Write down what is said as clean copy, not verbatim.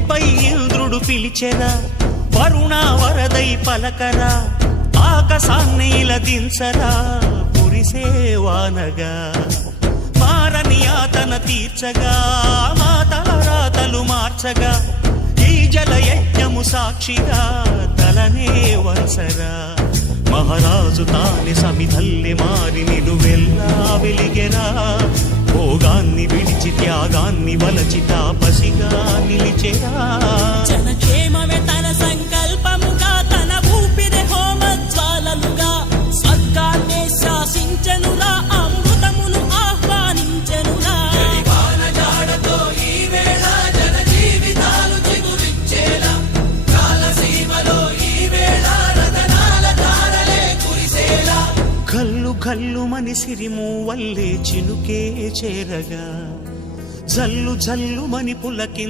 భూమిపై ఇంద్రుడు పిలిచెరా, వరుణ వరదై పలకరా, ఆకాశాన్ని ఇలా దించరా, కురిసేవానగా మారని ఆతన తీర్చగా, మా తలరాతలు మార్చగా, ఈ జలయజ్ఞము సాక్షిగా తలనే వంచరా. మహారాజు తాని సమిధల్లి మారి నిలువెల్లా వెలిగెరా, భోగాన్ని విడిచి త్యాగాన్ని వలచి తాపసిగా నిలిచెరా. జనక్షేమమే తన సంకల్పముగా, తన ఊపిరి హోమజ్వాలలుగా, స్వర్గాన్నే శాసించెనురా, అమృతమును ఆహ్వానించెనురా. కల్లు కల్లు మని సిరిము వల్లే చినుకే చేరగా, జల్లు జల్లు మని పులకి